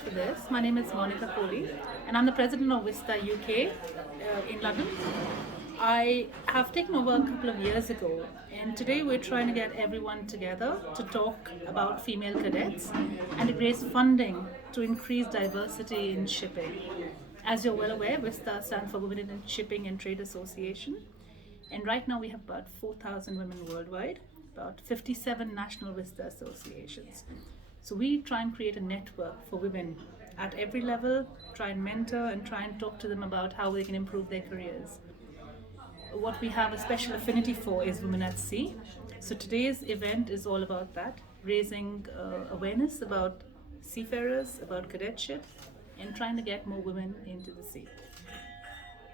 much for this. My name is Monica Kohli, and I'm the president of WISTA UK in London. I have taken over a couple of years ago, and today we're trying to get everyone together to talk about female cadets and to raise funding to increase diversity in shipping. As you're well aware, WISTA stands for Women in Shipping and Trade Association, and right now we have about 4,000 women worldwide, about 57 national WISTA associations. So we try and create a network for women at every level, try and mentor and try and talk to them about how they can improve their careers. What we have a special affinity for is Women at Sea. So today's event is all about that, raising awareness about seafarers, about cadetship, and trying to get more women into the sea.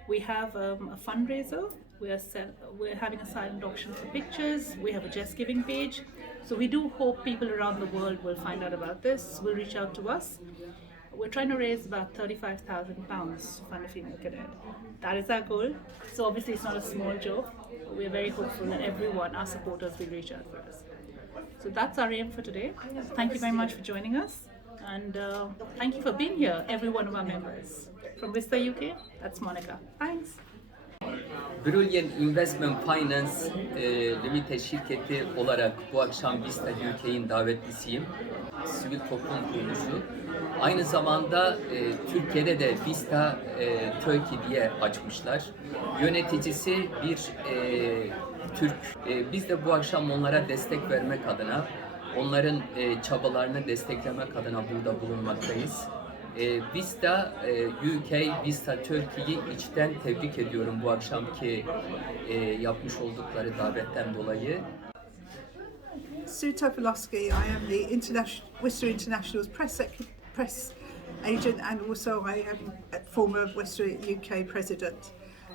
We have a fundraiser. We're having a silent auction for pictures. We have a Just Giving page. So we do hope people around the world will find out about this, will reach out to us. We're trying to raise about £35,000 to fund a female cadet. That is our goal. So obviously it's not a small job. We're very hopeful that everyone, our supporters, will reach out for us. So that's our aim for today. Thank you very much for joining us. And thank you for being here, every one of our members. From WISTA UK, that's Monica. Thanks. Brilliant Investment Finance Limited şirketi olarak bu akşam WISTA UK'in davetlisiyim. Sivil toplum kuruluşu. Aynı zamanda Türkiye'de de WISTA Turkey diye açmışlar. Yöneticisi bir Türk. Biz de bu akşam onlara destek vermek adına, onların çabalarını desteklemek adına burada bulunmaktayız. WISTA UK, WISTA Turkey'yi içten tebrik ediyorum bu akşamki yapmış oldukları davetten dolayı. Sue Topolowski, I am the WISTA International's press agent, and also I am a former WISTA UK president.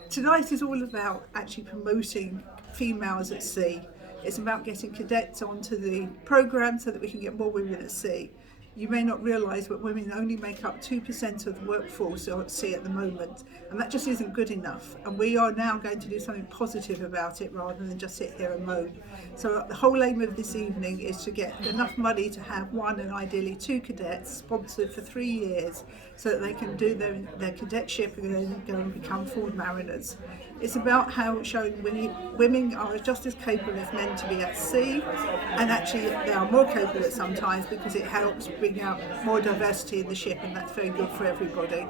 Tonight is all about actually promoting females at sea. It's about getting cadets onto the programme so that we can get more women at sea. You may not realise, but women only make up 2% of the workforce at sea at the moment, and that just isn't good enough. And we are now going to do something positive about it rather than just sit here and moan. So the whole aim of this evening is to get enough money to have one and ideally two cadets sponsored for 3 years so that they can do their cadetship and then go and become full mariners. It's about how showing women are just as capable as men to be at sea, and actually they are more capable at sometimes because it helps bring out more diversity in the ship, and that's very good for everybody.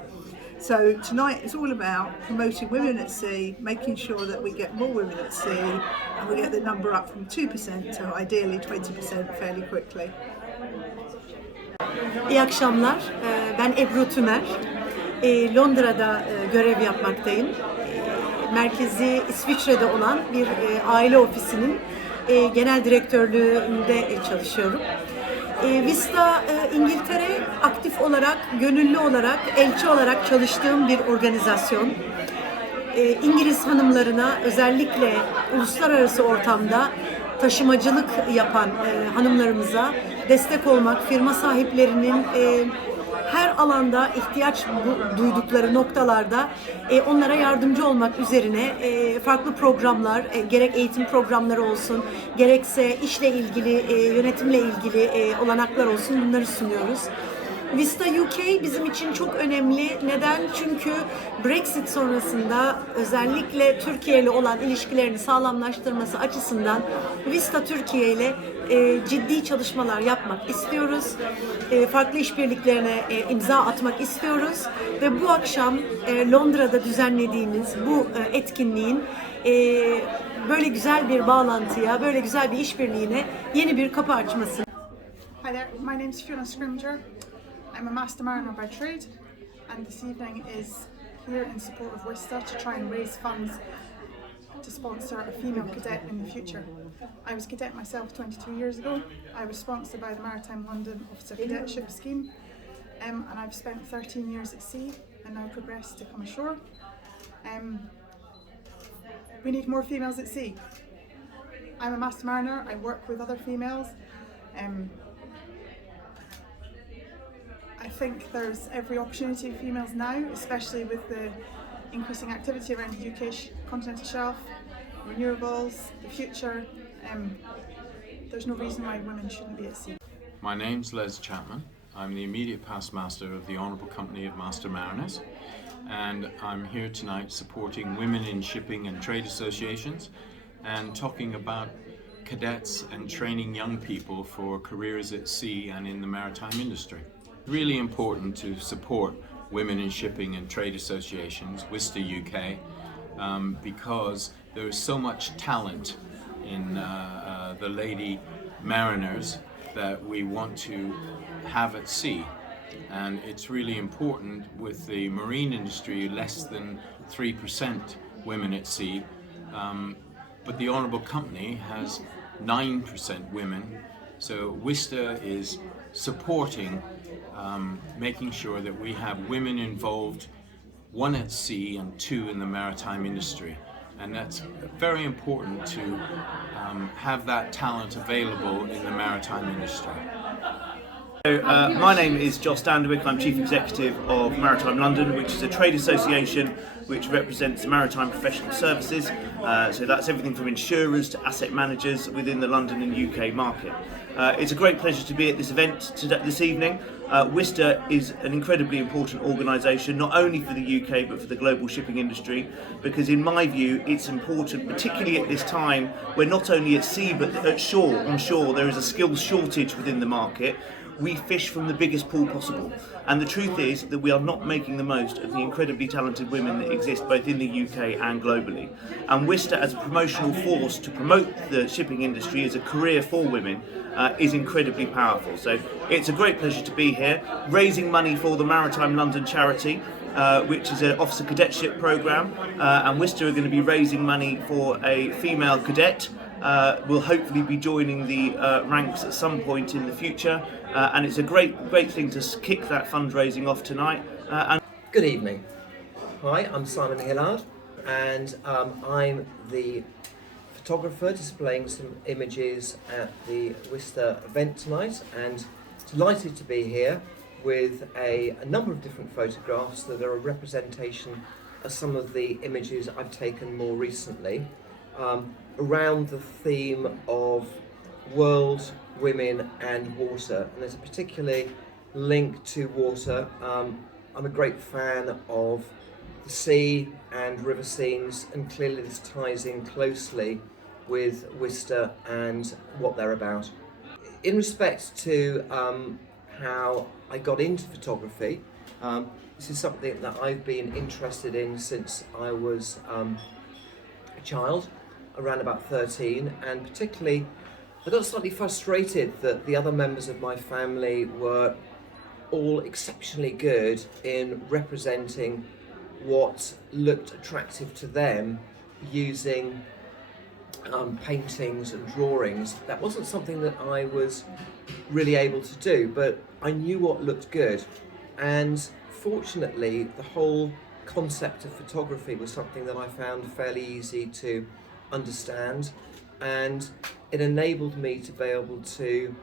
So tonight is all about promoting women at sea, making sure that we get more women at sea, and we get the number up from 2% to ideally 20% fairly quickly. İyi akşamlar. Ben Ebru Tümer. Londra'da görev yapmaktayım. Merkezi İsviçre'de olan bir aile ofisinin genel direktörlüğünde çalışıyorum. WISTA İngiltere aktif olarak, gönüllü olarak, elçi olarak çalıştığım bir organizasyon. İngiliz hanımlarına özellikle uluslararası ortamda taşımacılık yapan hanımlarımıza destek olmak, firma sahiplerinin her alanda ihtiyaç duydukları noktalarda onlara yardımcı olmak üzerine farklı programlar, gerek eğitim programları olsun, gerekse işle ilgili, yönetimle ilgili olanaklar olsun, bunları sunuyoruz. WISTA UK bizim için çok önemli. Neden? Çünkü Brexit sonrasında özellikle Türkiye ile olan ilişkilerini sağlamlaştırması açısından WISTA Türkiye ile ciddi çalışmalar yapmak istiyoruz. Farklı işbirliklerine imza atmak istiyoruz ve bu akşam Londra'da düzenlediğimiz bu etkinliğin böyle güzel bir bağlantıya, böyle güzel bir işbirliğine yeni bir kapı açması. Hi there, my name is Fiona Scrimger. I'm a master mariner by trade, and this evening is here in support of WISTA to try and raise funds to sponsor a female cadet in the future. I was a cadet myself 22 years ago. I was sponsored by the Maritime London Officer Cadetship Scheme, and I've spent 13 years at sea and now progressed to come ashore. We need more females at sea. I'm a master mariner, I work with other females. I think there's every opportunity for females now, especially with the increasing activity around the UK continental shelf, renewables, the future. There's no reason why women shouldn't be at sea. My name's Les Chapman. I'm the immediate past master of the Honourable Company of Master Mariners, and I'm here tonight supporting women in shipping and trade associations and talking about cadets and training young people for careers at sea and in the maritime industry. Really important to support women in shipping and trade associations, WISTA UK, because there is so much talent in the lady mariners that we want to have at sea. And it's really important with the marine industry, less than 3% women at sea, but the Honourable Company has 9% women. So WISTA is supporting, making sure that we have women involved, one at sea and two in the maritime industry. And that's very important to have that talent available in the maritime industry. My name is Joss Danderwick. I'm Chief Executive of Maritime London, which is a trade association which represents maritime professional services. So that's everything from insurers to asset managers within the London and UK market. It's a great pleasure to be at this event this evening. WISTA is an incredibly important organisation, not only for the UK but for the global shipping industry, because in my view it's important, particularly at this time where not only at sea but at shore, on shore, there is a skills shortage within the market. We fish from the biggest pool possible, and the truth is that we are not making the most of the incredibly talented women that exist both in the UK and globally. And WISTA, as a promotional force to promote the shipping industry as a career for women, is incredibly powerful. So it's a great pleasure to be here, raising money for the Maritime London charity, which is an officer cadetship programme, and WISTA are going to be raising money for a female cadet. Will hopefully be joining the ranks at some point in the future, and it's a great thing to kick that fundraising off tonight. Good evening. Hi, I'm Simon Hillard, and I'm the photographer displaying some images at the WISTA event tonight, and delighted to be here with a number of different photographs that are a representation of some of the images I've taken more recently. Around the theme of world, women and water, and there's a particular link to water. I'm a great fan of the sea and river scenes, and clearly this ties in closely with WISTA and what they're about. In respect to how I got into photography, this is something that I've been interested in since I was a child, around about 13, and particularly I got slightly frustrated that the other members of my family were all exceptionally good in representing what looked attractive to them using paintings and drawings. That wasn't something that I was really able to do, but I knew what looked good, and fortunately the whole concept of photography was something that I found fairly easy to understand, and it enabled me to be able to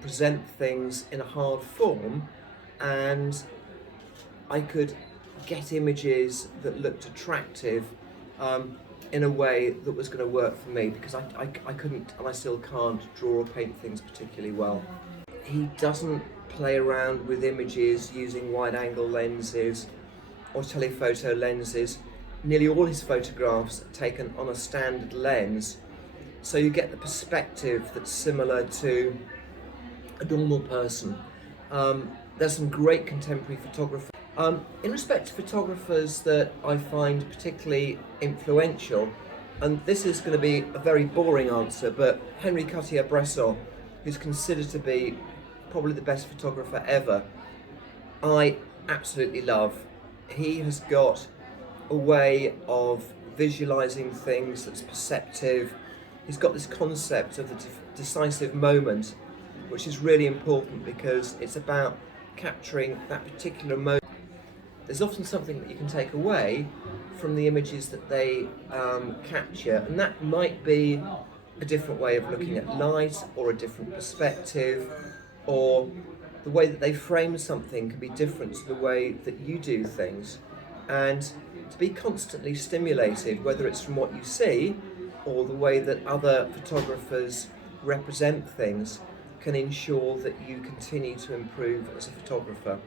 present things in a hard form, and I could get images that looked attractive in a way that was going to work for me, because I couldn't, and I still can't, draw or paint things particularly well. He doesn't play around with images using wide-angle lenses or telephoto lenses. Nearly all his photographs are taken on a standard lens, so you get the perspective that's similar to a normal person. There's some great contemporary photography. In respect to photographers that I find particularly influential, and this is going to be a very boring answer, but Henri Cartier-Bresson, who's considered to be probably the best photographer ever, I absolutely love. He has got a way of visualizing things that's perceptive. He's got this concept of the decisive moment, which is really important because it's about capturing that particular moment. There's often something that you can take away from the images that they capture, and that might be a different way of looking at light, or a different perspective, or the way that they frame something can be different to the way that you do things. And to be constantly stimulated, whether it's from what you see or the way that other photographers represent things, can ensure that you continue to improve as a photographer.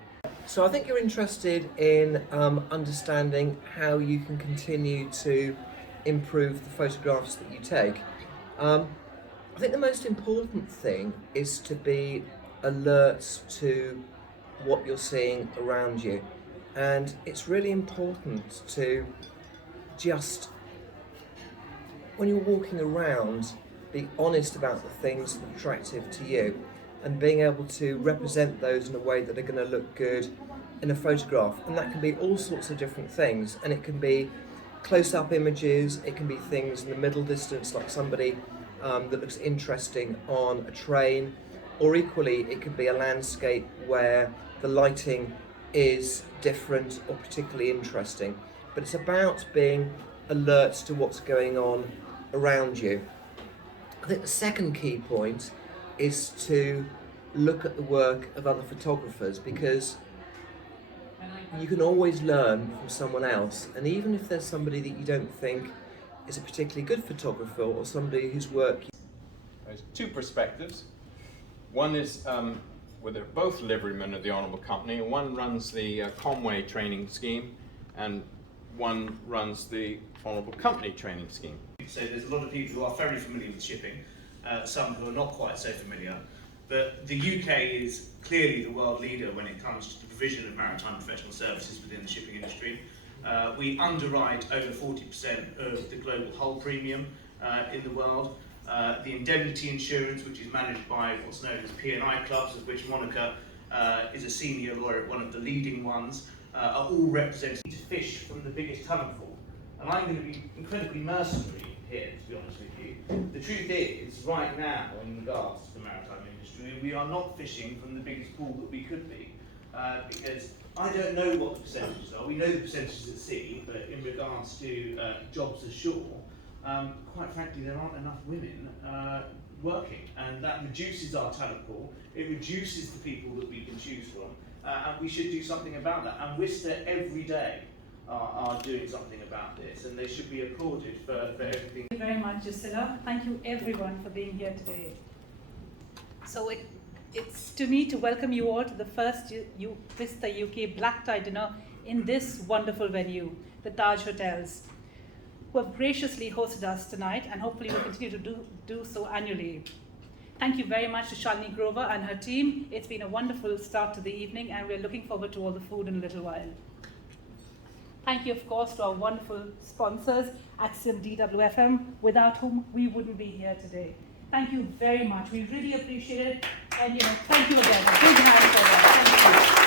So I think you're interested in understanding how you can continue to improve the photographs that you take. I think the most important thing is to be alert to what you're seeing around you, and it's really important to just, when you're walking around, be honest about the things that are attractive to you and being able to represent those in a way that are going to look good in a photograph. And that can be all sorts of different things, and it can be close-up images, it can be things in the middle distance like somebody that looks interesting on a train, or equally it could be a landscape where the lighting is different or particularly interesting. But it's about being alert to what's going on around you. I think the second key point is to look at the work of other photographers, because you can always learn from someone else, and even if there's somebody that you don't think is a particularly good photographer or somebody whose work... There's two perspectives. One is where they're both liverymen of the Honourable Company, and one runs the Conway training scheme and one runs the Honourable Company training scheme. So there's a lot of people who are very familiar with shipping, some who are not quite so familiar, but the UK is clearly the world leader when it comes to the provision of maritime professional services within the shipping industry. We underwrite over 40% of the global hull premium in the world. The indemnity insurance, which is managed by what's known as P&I clubs, of which Monica is a senior lawyer at one of the leading ones, are all represented to fish from the biggest talent pool. And I'm going to be incredibly mercenary here, to be honest with you. The truth is, right now, in regards to the maritime industry, we are not fishing from the biggest pool that we could be, because I don't know what the percentages are. We know the percentages at sea, but in regards to jobs ashore, quite frankly, there aren't enough women working, and that reduces our talent pool. It reduces the people that we can choose from, and we should do something about that. And WISTA every day are doing something about this, and they should be applauded for everything. Thank you very much, Gisela. Thank you everyone for being here today. So it's to me to welcome you all to the first WISTA UK Black Tie dinner in this wonderful venue, the Taj Hotels, who have graciously hosted us tonight and hopefully will continue to do so annually. Thank you very much to Shalini Grover and her team. It's been a wonderful start to the evening, and we're looking forward to all the food in a little while. Thank you, of course, to our wonderful sponsors, Axiom DWFM, without whom we wouldn't be here today. Thank you very much. We really appreciate it. And thank you again. A big hand for that. Thank you.